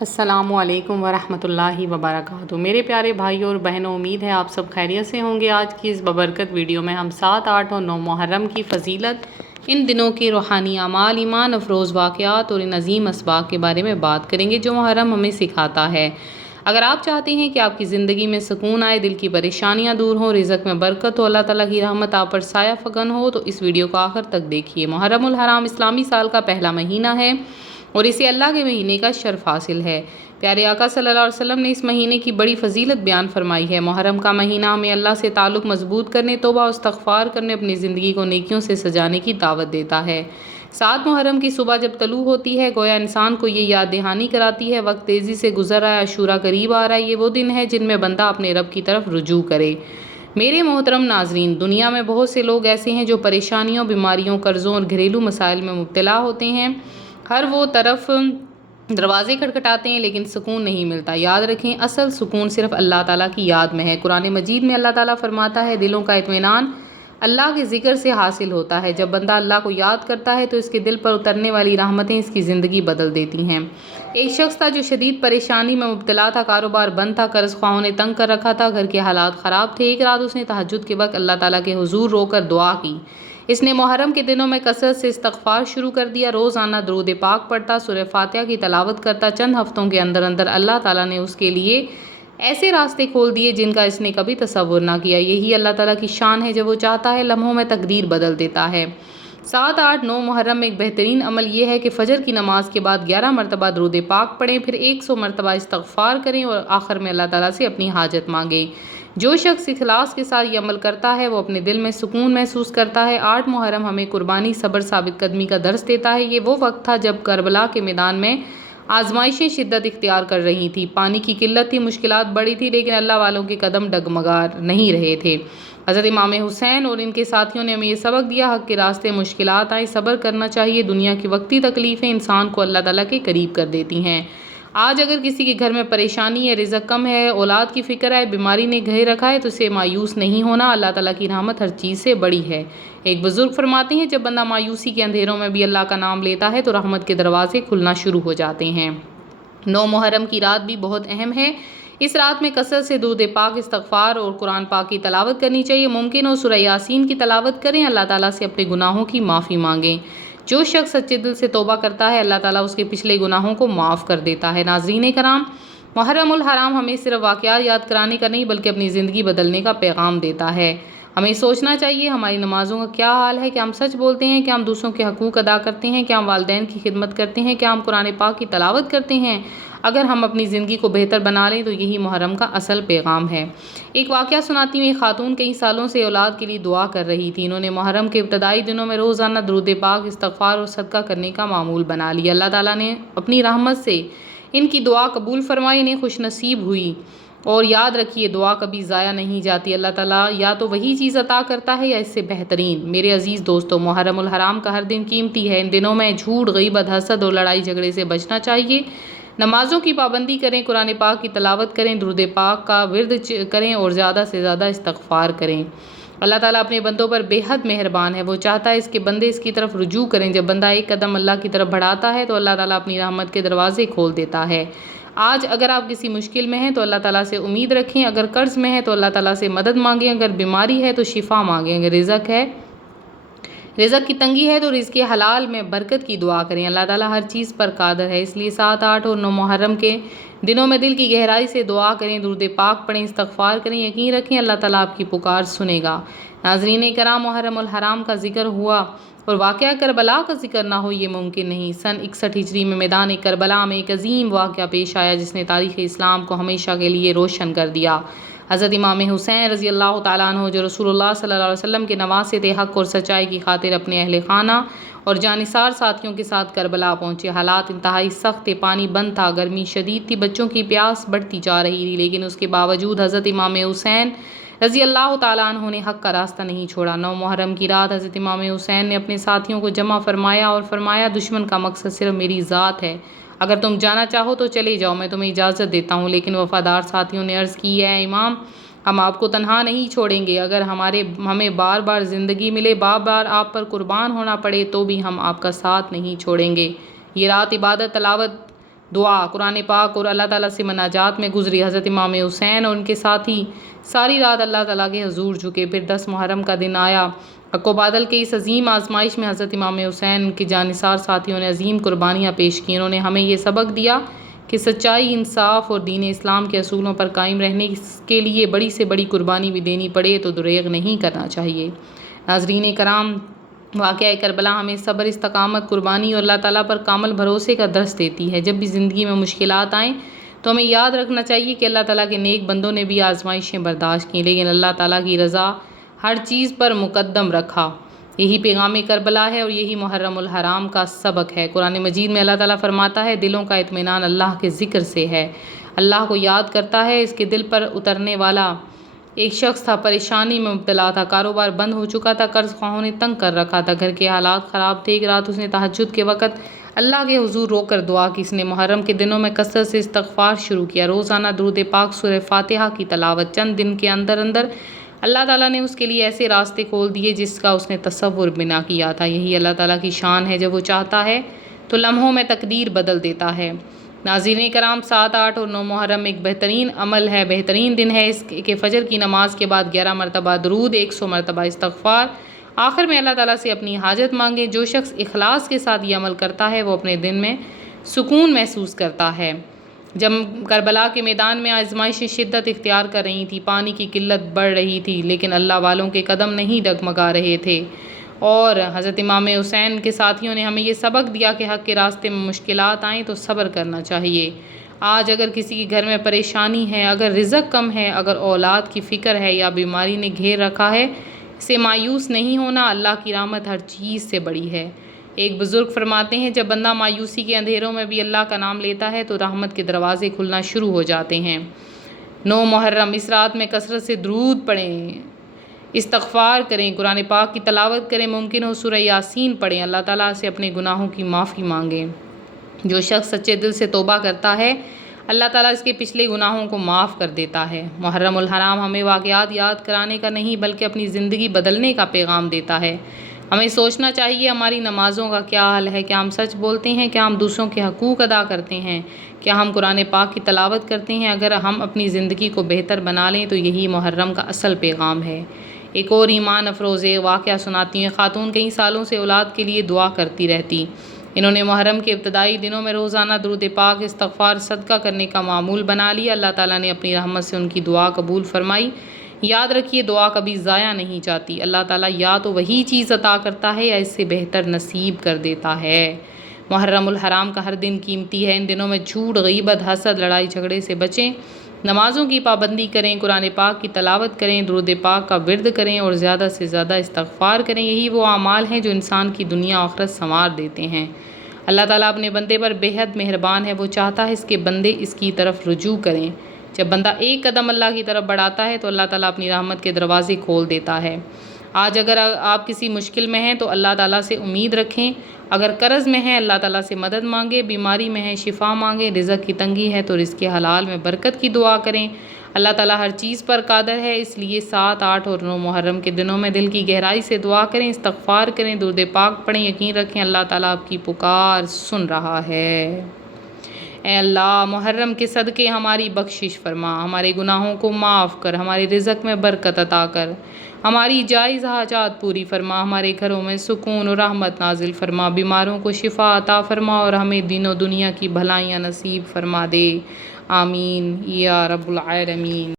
السلام علیکم ورحمۃ اللہ وبرکاتہ۔ میرے پیارے بھائیوں اور بہنوں، امید ہے آپ سب خیریت سے ہوں گے۔ آج کی اس ببرکت ویڈیو میں ہم 7، 8 اور 9 محرم کی فضیلت، ان دنوں کے روحانی اعمال، ایمان افروز واقعات اور ان عظیم اسباق کے بارے میں بات کریں گے جو محرم ہمیں سکھاتا ہے۔ اگر آپ چاہتے ہیں کہ آپ کی زندگی میں سکون آئے، دل کی پریشانیاں دور ہوں، رزق میں برکت ہو، اللہ تعالیٰ کی رحمت آپ پر سایہ فکن ہو، تو اس ویڈیو کو آخر تک دیکھیے۔ محرم الحرام اسلامی سال کا پہلا مہینہ ہے اور اسے اللہ کے مہینے کا شرف حاصل ہے۔ پیارے آقا صلی اللہ علیہ وسلم نے اس مہینے کی بڑی فضیلت بیان فرمائی ہے۔ محرم کا مہینہ ہمیں اللہ سے تعلق مضبوط کرنے، توبہ و استغفار کرنے، اپنی زندگی کو نیکیوں سے سجانے کی دعوت دیتا ہے۔ 7 محرم کی صبح جب طلوع ہوتی ہے، گویا انسان کو یہ یاد دہانی کراتی ہے وقت تیزی سے گزر رہا ہے، عاشوراء قریب آ رہا ہے۔ یہ وہ دن ہے جن میں بندہ اپنے رب کی طرف رجوع کرے۔ میرے محترم ناظرین، دنیا میں بہت سے لوگ ایسے ہیں جو پریشانیوں، بیماریوں، قرضوں اور گھریلو مسائل میں مبتلا ہوتے ہیں۔ ہر وہ طرف دروازے کھٹکھٹاتے ہیں لیکن سکون نہیں ملتا۔ یاد رکھیں، اصل سکون صرف اللہ تعالیٰ کی یاد میں ہے۔ قرآن مجید میں اللہ تعالیٰ فرماتا ہے، دلوں کا اطمینان اللہ کے ذکر سے حاصل ہوتا ہے۔ جب بندہ اللہ کو یاد کرتا ہے تو اس کے دل پر اترنے والی رحمتیں اس کی زندگی بدل دیتی ہیں۔ ایک شخص تھا جو شدید پریشانی میں مبتلا تھا، کاروبار بند تھا، قرض خواہوں نے تنگ کر رکھا تھا، گھر کے حالات خراب تھے۔ ایک رات اس نے تہجد کے وقت اللہ تعالیٰ کے حضور رو کر دعا کی۔ اس نے محرم کے دنوں میں کثرت سے استغفار شروع کر دیا، روزانہ درود پاک پڑھتا، سورہ فاتحہ کی تلاوت کرتا۔ چند ہفتوں کے اندر اندر اللہ تعالیٰ نے اس کے لیے ایسے راستے کھول دیے جن کا اس نے کبھی تصور نہ کیا۔ یہی اللہ تعالیٰ کی شان ہے، جب وہ چاہتا ہے لمحوں میں تقدیر بدل دیتا ہے۔ 7، 8، 9 محرم میں ایک بہترین عمل یہ ہے کہ فجر کی نماز کے بعد 11 مرتبہ درود پاک پڑھیں، پھر 100 مرتبہ استغفار کریں اور آخر میں اللہ تعالیٰ سے اپنی حاجت مانگیں۔ جو شخص اخلاص کے ساتھ یہ عمل کرتا ہے وہ اپنے دل میں سکون محسوس کرتا ہے۔ 8 محرم ہمیں قربانی، صبر، ثابت قدمی کا درس دیتا ہے۔ یہ وہ وقت تھا جب کربلا کے میدان میں آزمائشیں شدت اختیار کر رہی تھیں، پانی کی قلت تھی، مشکلات بڑی تھی، لیکن اللہ والوں کے قدم ڈگمگا نہیں رہے تھے۔ حضرت امام حسین اور ان کے ساتھیوں نے ہمیں یہ سبق دیا، حق کے راستے مشکلات آئیں، صبر کرنا چاہیے۔ دنیا کی وقتی تکلیفیں انسان کو اللہ تعالیٰ کے قریب کر دیتی ہیں۔ آج اگر کسی کے گھر میں پریشانی ہے، رزق کم ہے، اولاد کی فکر ہے، بیماری نے گھیر رکھا ہے، تو اسے مایوس نہیں ہونا۔ اللہ تعالیٰ کی رحمت ہر چیز سے بڑی ہے۔ ایک بزرگ فرماتے ہیں، جب بندہ مایوسی کے اندھیروں میں بھی اللہ کا نام لیتا ہے تو رحمت کے دروازے کھلنا شروع ہو جاتے ہیں۔ 9 محرم کی رات بھی بہت اہم ہے۔ اس رات میں کثرت سے درود پاک، استغفار اور قرآن پاک کی تلاوت کرنی چاہیے۔ ممکن ہو سورہ یاسین کی تلاوت کریں، اللہ تعالیٰ سے اپنے گناہوں کی معافی مانگیں۔ جو شخص سچے دل سے توبہ کرتا ہے، اللہ تعالیٰ اس کے پچھلے گناہوں کو معاف کر دیتا ہے۔ ناظرین کرام، محرم الحرام ہمیں صرف واقعات یاد کرانے کا نہیں بلکہ اپنی زندگی بدلنے کا پیغام دیتا ہے۔ ہمیں سوچنا چاہیے ہماری نمازوں کا کیا حال ہے، کیا ہم سچ بولتے ہیں، کیا ہم دوسروں کے حقوق ادا کرتے ہیں، کیا ہم والدین کی خدمت کرتے ہیں، کیا ہم قرآن پاک کی تلاوت کرتے ہیں۔ اگر ہم اپنی زندگی کو بہتر بنا لیں تو یہی محرم کا اصل پیغام ہے۔ ایک واقعہ سناتی ہوں۔ ایک خاتون کئی سالوں سے اولاد کے لیے دعا کر رہی تھی۔ انہوں نے محرم کے ابتدائی دنوں میں روزانہ درود پاک، استغفار اور صدقہ کرنے کا معمول بنا لیا۔ اللہ تعالیٰ نے اپنی رحمت سے ان کی دعا قبول فرمائی، انہیں خوش نصیب ہوئی۔ اور یاد رکھیے، دعا کبھی ضائع نہیں جاتی۔ اللہ تعالیٰ یا تو وہی چیز عطا کرتا ہے یا اس سے بہترین۔ میرے عزیز دوستو، محرم الحرام کا ہر دن قیمتی ہے۔ ان دنوں میں جھوٹ، غیبت، حسد اور لڑائی جھگڑے سے بچنا چاہیے۔ نمازوں کی پابندی کریں، قرآن پاک کی تلاوت کریں، درود پاک کا ورد کریں اور زیادہ سے زیادہ استغفار کریں۔ اللہ تعالیٰ اپنے بندوں پر بے حد مہربان ہے۔ وہ چاہتا ہے اس کے بندے اس کی طرف رجوع کریں۔ جب بندہ ایک قدم اللہ کی طرف بڑھاتا ہے تو اللہ تعالیٰ اپنی رحمت کے دروازے کھول دیتا ہے۔ آج اگر آپ کسی مشکل میں ہیں تو اللہ تعالیٰ سے امید رکھیں، اگر قرض میں ہیں تو اللہ تعالیٰ سے مدد مانگیں، اگر بیماری ہے تو شفا مانگیں، اگر رزق کی تنگی ہے تو رزق حلال میں برکت کی دعا کریں۔ اللہ تعالیٰ ہر چیز پر قادر ہے۔ اس لیے 7، 8 اور 9 محرم کے دنوں میں دل کی گہرائی سے دعا کریں، درود پاک پڑھیں، استغفار کریں۔ یقین رکھیں اللہ تعالیٰ آپ کی پکار سنے گا۔ ناظرین کرام، محرم الحرام کا ذکر ہوا اور واقعہ کربلا کا ذکر نہ ہو یہ ممکن نہیں۔ سن 61 ہجری میں میدان کربلا میں ایک عظیم واقعہ پیش آیا جس نے تاریخ اسلام کو ہمیشہ کے لیے روشن کر دیا۔ حضرت امام حسین رضی اللہ تعالیٰ عنہ، جو رسول اللہ صلی اللہ علیہ وسلم کے نواسے تھے، حق اور سچائی کی خاطر اپنے اہل خانہ اور جانثار ساتھیوں کے ساتھ کربلا پہنچے۔ حالات انتہائی سخت تھے، پانی بند تھا، گرمی شدید تھی، بچوں کی پیاس بڑھتی جا رہی تھی، لیکن اس کے باوجود حضرت امام حسین رضی اللہ تعالیٰ عنہ نے حق کا راستہ نہیں چھوڑا۔ 9 محرم کی رات حضرت امام حسین نے اپنے ساتھیوں کو جمع فرمایا اور فرمایا، دشمن کا مقصد صرف میری ذات ہے، اگر تم جانا چاہو تو چلے جاؤ، میں تمہیں اجازت دیتا ہوں۔ لیکن وفادار ساتھیوں نے عرض کی، اے امام، ہم آپ کو تنہا نہیں چھوڑیں گے، اگر ہمیں بار بار زندگی ملے، بار بار آپ پر قربان ہونا پڑے تو بھی ہم آپ کا ساتھ نہیں چھوڑیں گے۔ یہ رات عبادت، تلاوت، دعا قرآن پاک اور اللہ تعالیٰ سے مناجات میں گزری۔ حضرت امام حسین اور ان کے ساتھی ساری رات اللہ تعالیٰ کے حضور جھکے۔ پھر 10 محرم کا دن آیا۔ حق و بادل کے اس عظیم آزمائش میں حضرت امام حسین کے جانثار ساتھیوں نے عظیم قربانیاں پیش کی۔ انہوں نے ہمیں یہ سبق دیا کہ سچائی، انصاف اور دین اسلام کے اصولوں پر قائم رہنے کے لیے بڑی سے بڑی قربانی بھی دینی پڑے تو دریغ نہیں کرنا چاہیے۔ ناظرین کرام، واقعہ کربلا ہمیں صبر، استقامت، قربانی اور اللہ تعالیٰ پر کامل بھروسے کا درس دیتی ہے۔ جب بھی زندگی میں مشکلات آئیں تو ہمیں یاد رکھنا چاہیے کہ اللہ تعالیٰ کے نیک بندوں نے بھی آزمائشیں برداشت کیں، لیکن اللہ تعالیٰ کی رضا ہر چیز پر مقدم رکھا۔ یہی پیغام کربلا ہے اور یہی محرم الحرام کا سبق ہے۔ قرآن مجید میں اللہ تعالیٰ فرماتا ہے، دلوں کا اطمینان اللہ کے ذکر سے ہے۔ اللہ کو یاد کرتا ہے۔ اس کے دل پر اترنے والا ایک شخص تھا، پریشانی میں مبتلا تھا، کاروبار بند ہو چکا تھا، قرض خواہوں نے تنگ کر رکھا تھا، گھر کے حالات خراب تھے۔ ایک رات اس نے تہجد کے وقت اللہ کے حضور رو کر دعا کی۔ اس نے محرم کے دنوں میں کثرت سے استغفار شروع کیا، روزانہ درود پاک، سورہ فاتحہ کی تلاوت۔ چند دن کے اندر اللہ تعالیٰ نے اس کے لیے ایسے راستے کھول دیے جس کا اس نے تصور بھی نہ کیا تھا۔ یہی اللہ تعالیٰ کی شان ہے، جب وہ چاہتا ہے تو لمحوں میں تقدیر بدل دیتا ہے۔ ناظرین کرام، 7، 8 اور 9 محرم ایک بہترین عمل ہے، بہترین دن ہے اس کہ فجر کی نماز کے بعد 11 مرتبہ درود، 100 مرتبہ استغفار، آخر میں اللہ تعالیٰ سے اپنی حاجت مانگیں۔ جو شخص اخلاص کے ساتھ یہ عمل کرتا ہے وہ اپنے دن میں سکون محسوس کرتا ہے۔ جب کربلا کے میدان میں آزمائشیں شدت اختیار کر رہی تھیں، پانی کی قلت بڑھ رہی تھی، لیکن اللہ والوں کے قدم نہیں ڈگمگا رہے تھے، اور حضرت امام حسین کے ساتھیوں نے ہمیں یہ سبق دیا کہ حق کے راستے میں مشکلات آئیں تو صبر کرنا چاہیے۔ آج اگر کسی کے گھر میں پریشانی ہے، اگر رزق کم ہے، اگر اولاد کی فکر ہے یا بیماری نے گھیر رکھا ہے، اسے مایوس نہیں ہونا۔ اللہ کی رحمت ہر چیز سے بڑی ہے۔ ایک بزرگ فرماتے ہیں، جب بندہ مایوسی کے اندھیروں میں بھی اللہ کا نام لیتا ہے تو رحمت کے دروازے کھلنا شروع ہو جاتے ہیں۔ 9 محرم، اس رات میں کثرت سے درود پڑھیں، استغفار کریں، قرآن پاک کی تلاوت کریں، ممکن ہو سورہ یاسین پڑھیں، اللہ تعالیٰ سے اپنے گناہوں کی معافی مانگیں۔ جو شخص سچے دل سے توبہ کرتا ہے، اللہ تعالیٰ اس کے پچھلے گناہوں کو معاف کر دیتا ہے۔ محرم الحرام ہمیں واقعات یاد کرانے کا نہیں بلکہ اپنی زندگی بدلنے کا پیغام دیتا ہے۔ ہمیں سوچنا چاہیے ہماری نمازوں کا کیا حال ہے، کیا ہم سچ بولتے ہیں، کیا ہم دوسروں کے حقوق ادا کرتے ہیں، کیا ہم قرآن پاک کی تلاوت کرتے ہیں۔ اگر ہم اپنی زندگی کو بہتر بنا لیں تو یہی محرم کا اصل پیغام ہے۔ ایک اور ایمان افروز واقعہ سناتی ہیں۔ خاتون کئی سالوں سے اولاد کے لیے دعا کرتی رہتی۔ انہوں نے محرم کے ابتدائی دنوں میں روزانہ درود پاک، استغفار، صدقہ کرنے کا معمول بنا لیا۔ اللہ تعالیٰ نے اپنی رحمت سے ان کی دعا قبول فرمائی۔ یاد رکھیے، دعا کبھی ضائع نہیں جاتی۔ اللہ تعالیٰ یا تو وہی چیز عطا کرتا ہے یا اس سے بہتر نصیب کر دیتا ہے۔ محرم الحرام کا ہر دن قیمتی ہے۔ ان دنوں میں جھوٹ، غیبت، حسد، لڑائی جھگڑے سے بچیں، نمازوں کی پابندی کریں، قرآن پاک کی تلاوت کریں، درود پاک کا ورد کریں اور زیادہ سے زیادہ استغفار کریں۔ یہی وہ اعمال ہیں جو انسان کی دنیا آخرت سنوار دیتے ہیں۔ اللہ تعالیٰ اپنے بندے پر بے حد مہربان ہے۔ وہ چاہتا ہے اس کے بندے اس کی طرف رجوع کریں۔ جب بندہ ایک قدم اللہ کی طرف بڑھاتا ہے تو اللہ تعالیٰ اپنی رحمت کے دروازے کھول دیتا ہے۔ آج اگر آپ کسی مشکل میں ہیں تو اللہ تعالیٰ سے امید رکھیں۔ اگر قرض میں ہیں، اللہ تعالیٰ سے مدد مانگیں، بیماری میں ہیں، شفا مانگیں، رزق کی تنگی ہے تو رزق حلال میں برکت کی دعا کریں۔ اللہ تعالیٰ ہر چیز پر قادر ہے، اس لیے 7، 8 اور 9 محرم کے دنوں میں دل کی گہرائی سے دعا کریں، استغفار کریں، درود پاک پڑھیں۔ یقین رکھیں اللہ تعالیٰ آپ کی پکار سن رہا ہے۔ اے اللہ، محرم کے صدقے ہماری بخشش فرما، ہمارے گناہوں کو معاف کر، ہمارے رزق میں برکت عطا کر، ہماری جائز حاجات پوری فرما، ہمارے گھروں میں سکون اور رحمت نازل فرما، بیماروں کو شفا عطا فرما اور ہمیں دین و دنیا کی بھلائیاں نصیب فرما دے۔ آمین یا رب العالمین۔